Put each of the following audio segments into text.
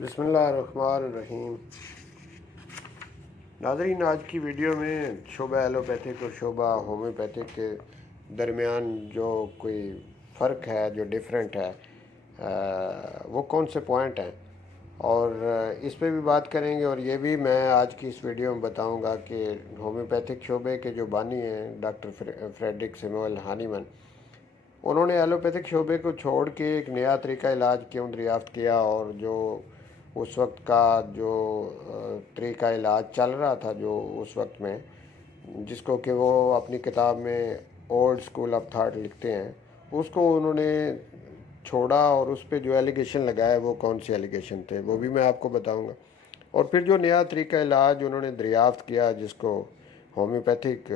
بسم اللہ الرحمن الرحیم۔ ناظرین، آج کی ویڈیو میں شعبہ ایلوپیتھک اور شعبہ ہومیوپیتھک کے درمیان جو کوئی فرق ہے، جو ڈیفرنٹ ہے، وہ کون سے پوائنٹ ہیں، اور اس پہ بھی بات کریں گے۔ اور یہ بھی میں آج کی اس ویڈیو میں بتاؤں گا کہ ہومیوپیتھک شعبے کے جو بانی ہیں ڈاکٹر فریڈرک سیموئل ہانیمن، انہوں نے ایلوپیتھک شعبے کو چھوڑ کے ایک نیا طریقہ علاج کیوں دریافت کیا، اور جو اس وقت کا جو طریقہ علاج چل رہا تھا جو اس وقت میں، جس کو کہ وہ اپنی کتاب میں اولڈ اسکول آف تھاٹ لکھتے ہیں، اس کو انہوں نے چھوڑا، اور اس پہ جو ایلیگیشن لگائے وہ کون سے ایلیگیشن تھے وہ بھی میں آپ کو بتاؤں گا۔ اور پھر جو نیا طریقہ علاج انہوں نے دریافت کیا، جس کو ہومیوپیتھک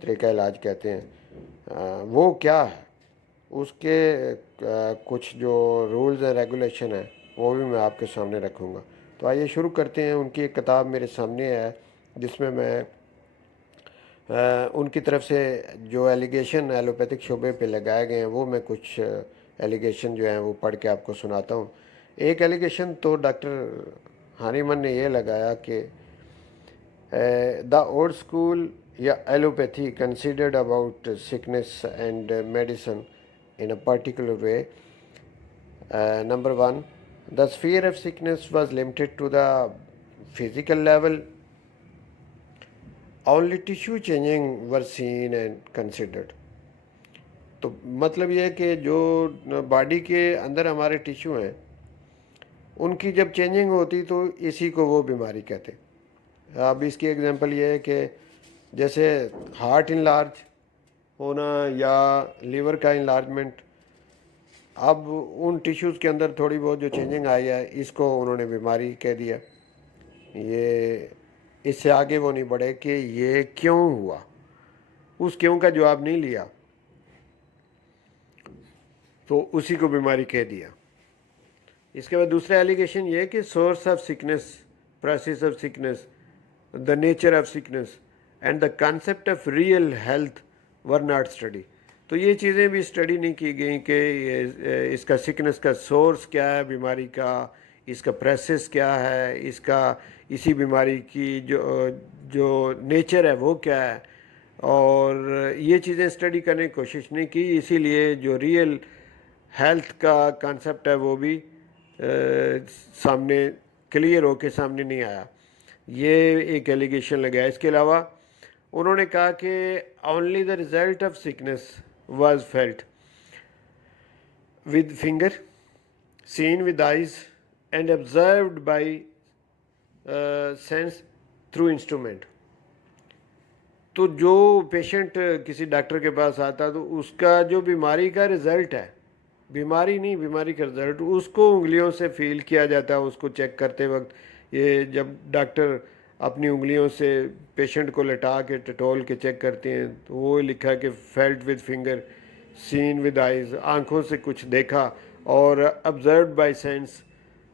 طریقہ علاج کہتے ہیں، وہ کیا ہے، اس کے کچھ جو رولز ہیں، ریگولیشن ہیں، وہ بھی میں آپ کے سامنے رکھوں گا۔ تو آئیے شروع کرتے ہیں۔ ان کی ایک کتاب میرے سامنے ہے جس میں ان کی طرف سے جو ایلیگیشن ایلوپیتھک شعبے پہ لگائے گئے ہیں، وہ میں کچھ ایلیگیشن جو ہیں وہ پڑھ کے آپ کو سناتا ہوں۔ ایک ایلیگیشن تو ڈاکٹر ہانیمن نے یہ لگایا کہ دا اولڈ اسکول یا allopathy considered about sickness and medicine in a particular way. Number one, the sphere of sickness was limited to the physical level. Only tissue changing were seen and considered. تو مطلب یہ ہے کہ جو body کے اندر ہمارے tissue ہیں، ان کی جب چینجنگ ہوتی تو اسی کو وہ بیماری کہتے۔ اب اس کی ایگزامپل یہ ہے کہ جیسے ہارٹ انلارج ہونا یا لیور کا انلارجمنٹ، اب ان ٹیشوز کے اندر تھوڑی بہت جو چینجنگ آئی ہے، اس کو انہوں نے بیماری کہہ دیا۔ یہ اس سے آگے وہ نہیں بڑھے کہ یہ کیوں ہوا، اس کیوں کا جواب نہیں لیا، تو اسی کو بیماری کہہ دیا۔ اس کے بعد دوسرا ایلیگیشن یہ کہ source of sickness, process of sickness, the nature of sickness and the concept of real health were not study. تو یہ چیزیں بھی اسٹڈی نہیں کی گئیں کہ اس کا سکنس کا سورس کیا ہے بیماری کا، اس کا پروسیس کیا ہے، اس کا اسی بیماری کی جو نیچر ہے وہ کیا ہے، اور یہ چیزیں اسٹڈی کرنے کی کوشش نہیں کی۔ اسی لیے جو ریئل ہیلتھ کا کانسیپٹ ہے وہ بھی سامنے کلیئر ہو کے سامنے نہیں آیا۔ یہ ایک ایلیگیشن لگا۔ اس کے علاوہ انہوں نے کہا کہ only the result of sickness was felt with finger, seen with eyes and observed by sense through instrument. تو جو پیشنٹ کسی ڈاکٹر کے پاس آتا تو اس کا جو بیماری کا رزلٹ ہے، بیماری نہیں، بیماری کا رزلٹ، اس کو انگلیوں سے فیل کیا جاتا ہے۔ اس کو چیک کرتے وقت یہ جب ڈاکٹر اپنی انگلیوں سے پیشنٹ کو لٹا کے ٹٹول کے چیک کرتے ہیں تو وہ لکھا کہ felt with finger, seen with eyes, آنکھوں سے کچھ دیکھا، اور آبزروڈ بائی سینس،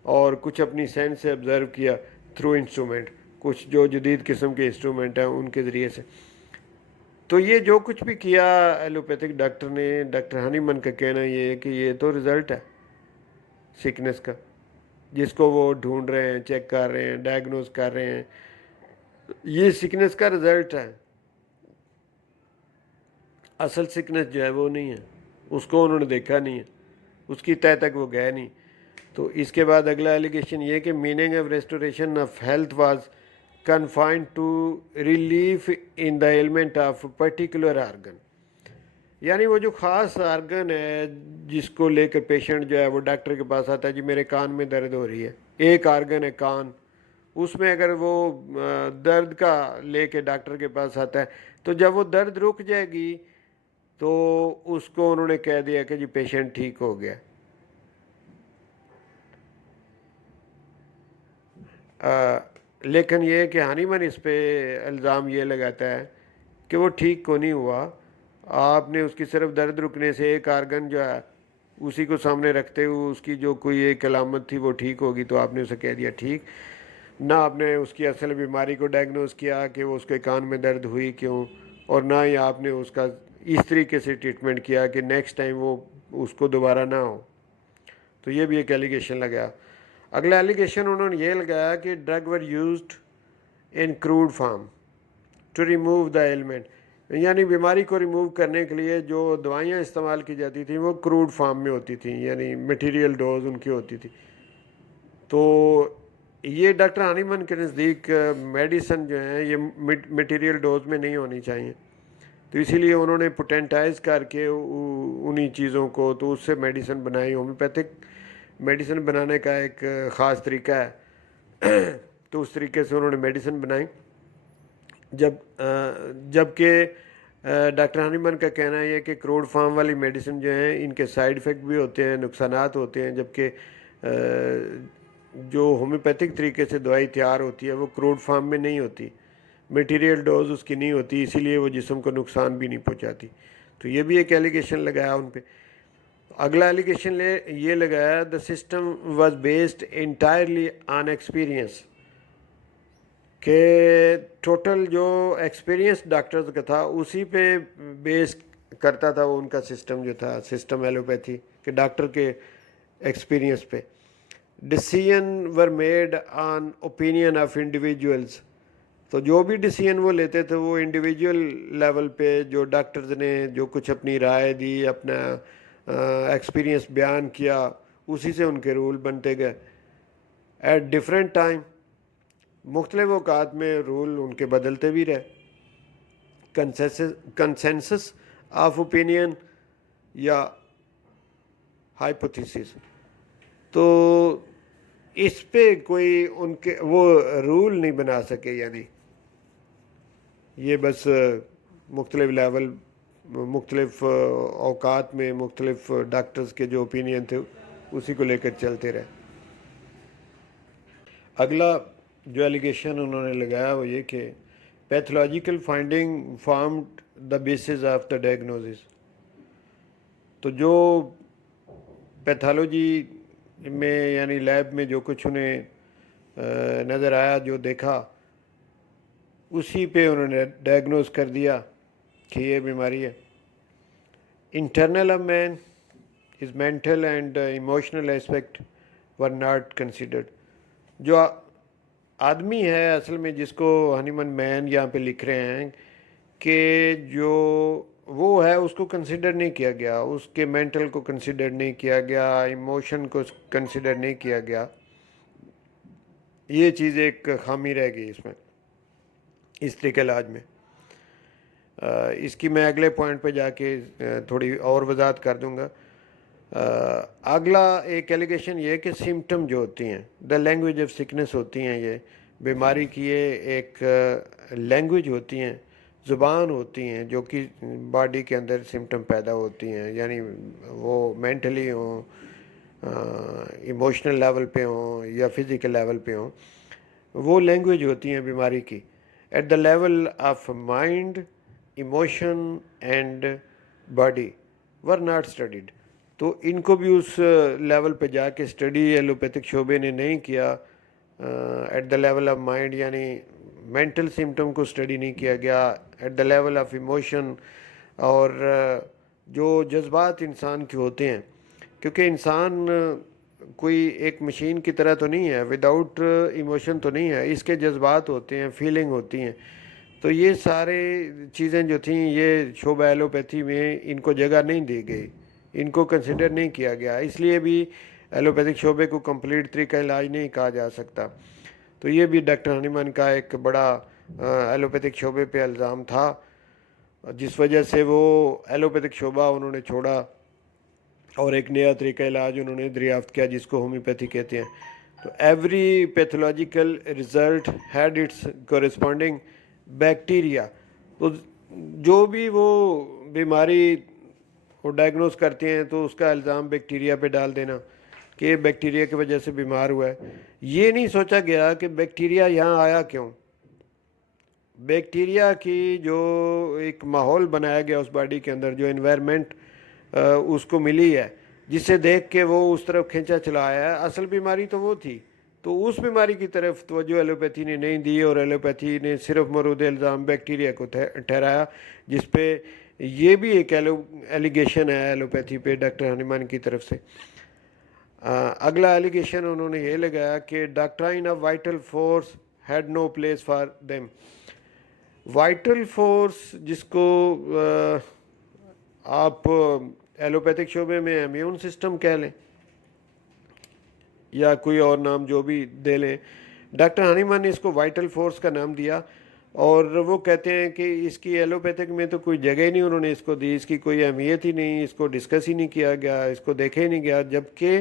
اور کچھ اپنی سینس سے آبزرو کیا تھرو انسٹرومنٹ، کچھ جو جدید قسم کے انسٹرومنٹ ہیں ان کے ذریعے سے۔ تو یہ جو کچھ بھی کیا ایلوپیتھک ڈاکٹر نے، ڈاکٹر ہانیمن کا کہنا یہ ہے کہ یہ تو رزلٹ ہے سکنس کا، جس کو وہ ڈھونڈ رہے ہیں، چیک کر رہے ہیں، ڈائگنوز کر رہے ہیں، یہ سکنس کا رزلٹ ہے۔ اصل سکنس جو ہے وہ نہیں ہے، اس کو انہوں نے دیکھا نہیں ہے، اس کی تہ تک وہ گئے نہیں۔ تو اس کے بعد اگلا ایلیگیشن یہ کہ meaning of restoration of health was confined to relief in the ailment of particular organ۔ یعنی وہ جو خاص آرگن ہے جس کو لے کر پیشنٹ جو ہے وہ ڈاکٹر کے پاس آتا ہے، جی میرے کان میں درد ہو رہی ہے، ایک آرگن ہے کان، اس میں اگر وہ درد کا لے کے ڈاکٹر کے پاس آتا ہے تو جب وہ درد رک جائے گی تو اس کو انہوں نے کہہ دیا کہ جی پیشنٹ ٹھیک ہو گیا۔ لیکن یہ کہ ہانیمن اس پہ الزام یہ لگاتا ہے کہ وہ ٹھیک کو نہیں ہوا، آپ نے اس کی صرف درد رکنے سے ایک آرگن جو ہے اسی کو سامنے رکھتے ہوئے اس کی جو کوئی ایک علامت تھی وہ ٹھیک ہوگی تو آپ نے اسے کہہ دیا ٹھیک، نہ آپ نے اس کی اصل بیماری کو ڈائگنوز کیا کہ وہ اس کے کان میں درد ہوئی کیوں، اور نہ ہی آپ نے اس کا اس طریقے سے ٹریٹمنٹ کیا کہ نیکسٹ ٹائم وہ اس کو دوبارہ نہ ہو۔ تو یہ بھی ایک ایلیگیشن لگا۔ اگلا ایلیگیشن انہوں نے یہ لگایا کہ drug were used in crude form to remove the element, یعنی بیماری کو ریموو کرنے کے لیے جو دوائیاں استعمال کی جاتی تھیں وہ کروڈ فارم میں ہوتی تھیں، یعنی میٹیریل ڈوز ان کی ہوتی تھی. تو یہ ڈاکٹر ہانیمن کے نزدیک میڈیسن جو ہیں یہ میٹیریل ڈوز میں نہیں ہونی چاہیے، تو اسی لیے انہوں نے پوٹینٹائز کر کے انہی چیزوں کو تو اس سے میڈیسن بنائی. ہومیوپیتھک میڈیسن بنانے کا ایک خاص طریقہ ہے، تو اس طریقے سے انہوں نے میڈیسن بنائی. جب کہ ڈاکٹر ہانیمن کا کہنا ہے کہ کروڈ فارم والی میڈیسن جو ہیں ان کے سائیڈ افیکٹ بھی ہوتے ہیں، نقصانات ہوتے ہیں، جبکہ جو ہومیوپیتھک طریقے سے دوائی تیار ہوتی ہے وہ کروڈ فارم میں نہیں ہوتی، میٹیریل ڈوز اس کی نہیں ہوتی، اسی لیے وہ جسم کو نقصان بھی نہیں پہنچاتی. تو یہ بھی ایک ایلیگیشن لگایا ان پہ. اگلا ایلیگیشن یہ لگایا the system was based entirely on experience, کہ ٹوٹل جو ایکسپیرئنس ڈاکٹرز کا تھا اسی پہ بیس کرتا تھا وہ ان کا سسٹم جو تھا، سسٹم ایلوپیتھی کہ ڈاکٹر کے ایکسپیرئنس پہ. Decision were made on opinion of individuals, تو جو بھی ڈیسیژن وہ لیتے تھے وہ انڈیویجول لیول پہ جو ڈاکٹرز نے جو کچھ اپنی رائے دی، اپنا ایکسپیرئنس بیان کیا، اسی سے ان کے رول بنتے گئے. ایٹ ڈفرینٹ ٹائم، مختلف اوقات میں رول ان کے بدلتے بھی رہے. کنسنسس آف اوپینین یا ہائپوتھیسس، تو اس پہ کوئی ان کے وہ رول نہیں بنا سکے، یعنی یہ بس مختلف لیول، مختلف اوقات میں مختلف ڈاکٹرز کے جو اوپینین تھے اسی کو لے کر چلتے رہے. اگلا جو ایلیگیشن انہوں نے لگایا وہ یہ کہ pathological finding formed the basis of the diagnosis, تو جو پیتھولوجی میں یعنی لیب میں جو کچھ انہیں نظر آیا، جو دیکھا، اسی پہ انہوں نے ڈائگنوز کر دیا کہ یہ بیماری ہے. Internal of man his mental and emotional aspect were not considered, جو آدمی ہے اصل میں جس کو ہانیمن مین یہاں پہ لکھ رہے ہیں کہ جو وہ ہے اس کو کنسیڈر نہیں کیا گیا، اس کے مینٹل کو کنسیڈر نہیں کیا گیا، ایموشن کو کنسیڈر نہیں کیا گیا. یہ چیز ایک خامی رہ گئی اس میں، اس طریقے علاج میں. اس کی میں اگلے پوائنٹ پہ جا کے تھوڑی اور وضاحت کر دوں گا. اگلا ایک ایلیگیشن یہ کہ سمٹم جو ہوتی ہیں، دا لینگویج آف سکنس ہوتی ہیں، یہ بیماری کی یہ ایک لینگویج ہوتی ہیں، زبان ہوتی ہیں جو کہ باڈی کے اندر سمٹم پیدا ہوتی ہیں، یعنی وہ مینٹلی ہوں، ایموشنل لیول پہ ہوں یا فزیکل لیول پہ ہوں، وہ لینگویج ہوتی ہیں بیماری کی. At the level of mind, emotion and body were not studied, تو ان کو بھی اس لیول پہ جا کے اسٹڈی ایلوپیتھک شعبے نے نہیں کیا. At the level of mind یعنی مینٹل سمٹم کو اسٹڈی نہیں کیا گیا. At the level of emotion, اور جو جذبات انسان کے ہوتے ہیں، کیونکہ انسان کوئی ایک مشین کی طرح تو نہیں ہے، وداؤٹ ایموشن تو نہیں ہے، اس کے جذبات ہوتے ہیں، فیلنگ ہوتی ہیں. تو یہ سارے چیزیں جو تھیں یہ شعبہ ایلوپیتھی میں ان کو جگہ نہیں دی گئی، ان کو کنسیڈر نہیں کیا گیا، اس لیے بھی ایلوپیتھک شعبے کو کمپلیٹ طریقہ علاج نہیں کہا جا سکتا. تو یہ بھی ڈاکٹر ہانیمن کا ایک بڑا ایلوپیتھک شعبے پہ الزام تھا، جس وجہ سے وہ ایلوپیتھک شعبہ انہوں نے چھوڑا اور ایک نیا طریقہ علاج انہوں نے دریافت کیا جس کو ہومیوپیتھی کہتے ہیں. تو every pathological result had its corresponding bacteria, تو جو بھی وہ بیماری وہ ڈائگنوز کرتے ہیں تو اس کا الزام بیکٹیریا پہ ڈال دینا کہ یہ بیکٹیریا کی وجہ سے بیمار ہوا ہے. یہ نہیں سوچا گیا کہ بیکٹیریا یہاں آیا کیوں. بیکٹیریا کی جو ایک ماحول بنایا گیا اس باڈی کے اندر، جو انوائرمنٹ اس کو ملی ہے، جس سے دیکھ کے وہ اس طرف کھینچا چلا آیا ہے، اصل بیماری تو وہ تھی. تو اس بیماری کی طرف توجہ ایلوپیتھی نے نہیں دی، اور ایلوپیتھی نے صرف مورد الزام بیکٹیریا کو ٹھہرایا، جس پہ یہ بھی ایک ایلیگیشن ہے ایلوپیتھی پہ ڈاکٹر ہانیمن کی طرف سے. اگلا ایلیگیشن انہوں نے یہ لگایا کہ doctrine of vital force had no place for them. Vital force جس کو آپ ایلوپیتھک شعبے میں امیون سسٹم کہہ لیں یا کوئی اور نام جو بھی دے لیں، ڈاکٹر ہنیمان نے اس کو وائٹل فورس کا نام دیا، اور وہ کہتے ہیں کہ اس کی ایلوپیتھک میں تو کوئی جگہ ہی نہیں انہوں نے اس کو دی، اس کی کوئی اہمیت ہی نہیں، اس کو ڈسکس ہی نہیں کیا گیا، اس کو دیکھا ہی نہیں گیا. جبکہ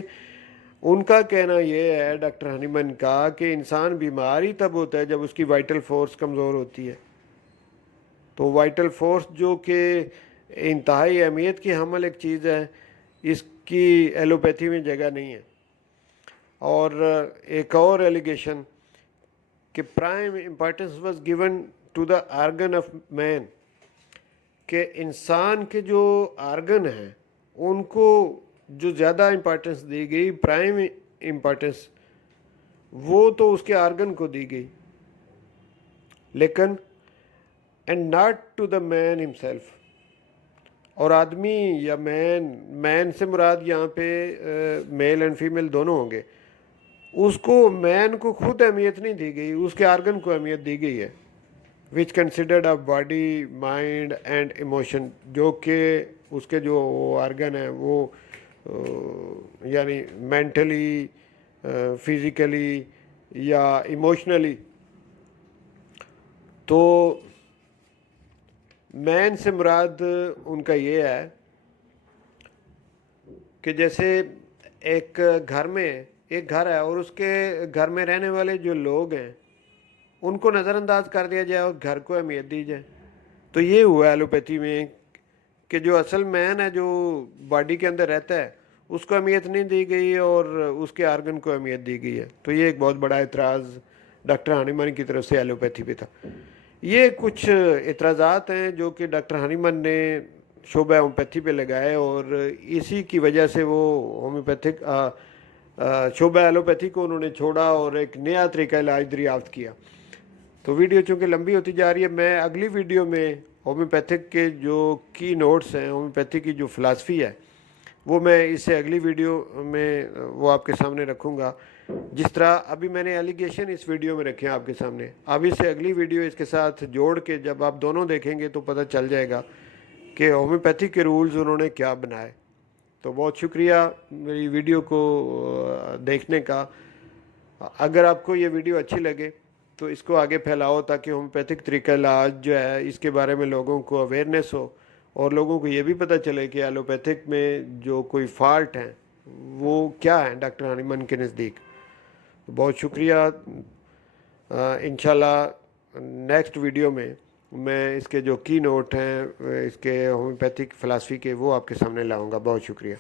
ان کا کہنا یہ ہے ڈاکٹر ہنیمان کا کہ انسان بیمار ہی تب ہوتا ہے جب اس کی وائٹل فورس کمزور ہوتی ہے. تو وائٹل فورس جو کہ انتہائی اہمیت کی حامل ایک چیز ہے، اس کی ایلوپیتھی میں جگہ نہیں ہے. اور ایک اور ایلیگیشن کہ prime importance was given to the organ of man, کہ انسان کے جو آرگن ہیں ان کو جو زیادہ امپورٹنس دی گئی، پرائم امپورٹنس، وہ تو اس کے آرگن کو دی گئی، لیکن and not to the man himself. اور آدمی یا مین سے مراد یہاں پہ میل اینڈ فیمیل دونوں ہوں گے، اس کو مین کو خود اہمیت نہیں دی گئی، اس کے آرگن کو اہمیت دی گئی ہے، which considered of body mind and emotion, جو کہ اس کے جو آرگن ہیں وہ یعنی مینٹلی، فزیکلی یا ایموشنلی. تو مین سے مراد ان کا یہ ہے کہ جیسے ایک گھر ہے اور اس کے گھر میں رہنے والے جو لوگ ہیں ان کو نظر انداز کر دیا جائے اور گھر کو اہمیت دی جائے. تو یہ ہوا ایلوپیتھی میں کہ جو اصل مین ہے جو باڈی کے اندر رہتا ہے اس کو اہمیت نہیں دی گئی اور اس کے آرگن کو اہمیت دی گئی ہے. تو یہ ایک بہت بڑا اعتراض ڈاکٹر ہنیمان کی طرف سے ایلوپیتھی پہ تھا. یہ کچھ اعتراضات ہیں جو کہ ڈاکٹر ہنیمان نے شعبہ ہومیوپیتھی پہ لگائے، اور اسی کی وجہ سے وہ ہومیوپیتھک شعبہ ایلوپیتھی کو انہوں نے چھوڑا اور ایک نیا طریقہ علاج دریافت کیا. تو ویڈیو چونکہ لمبی ہوتی جا رہی ہے، میں اگلی ویڈیو میں ہومیوپیتھک کے جو کی نوٹس ہیں، ہومیوپیتھی کی جو فلاسفی ہے، وہ میں اس سے اگلی ویڈیو میں وہ آپ کے سامنے رکھوں گا. جس طرح ابھی میں نے ایلیگیشن اس ویڈیو میں رکھے ہیں آپ کے سامنے، اب اس سے اگلی ویڈیو اس کے ساتھ جوڑ کے جب آپ دونوں دیکھیں گے تو پتہ چل جائے گا کہ ہومیوپیتھی کے رولز انہوں نے کیا بنائے. تو بہت شکریہ میری ویڈیو کو دیکھنے کا. اگر آپ کو یہ ویڈیو اچھی لگے تو اس کو آگے پھیلاؤ تاکہ ہومیوپیتھک طریقہ علاج جو ہے اس کے بارے میں لوگوں کو اویئرنیس ہو، اور لوگوں کو یہ بھی پتہ چلے کہ ایلوپیتھک میں جو کوئی فالٹ ہیں وہ کیا ہیں ڈاکٹر ہنیمان کے نزدیک. بہت شکریہ. انشاءاللہ نیکسٹ ویڈیو میں اس کے جو کی نوٹ ہیں اس کے ہومیوپیتھک فلاسفی کے وہ آپ کے سامنے لاؤں گا. بہت شکریہ.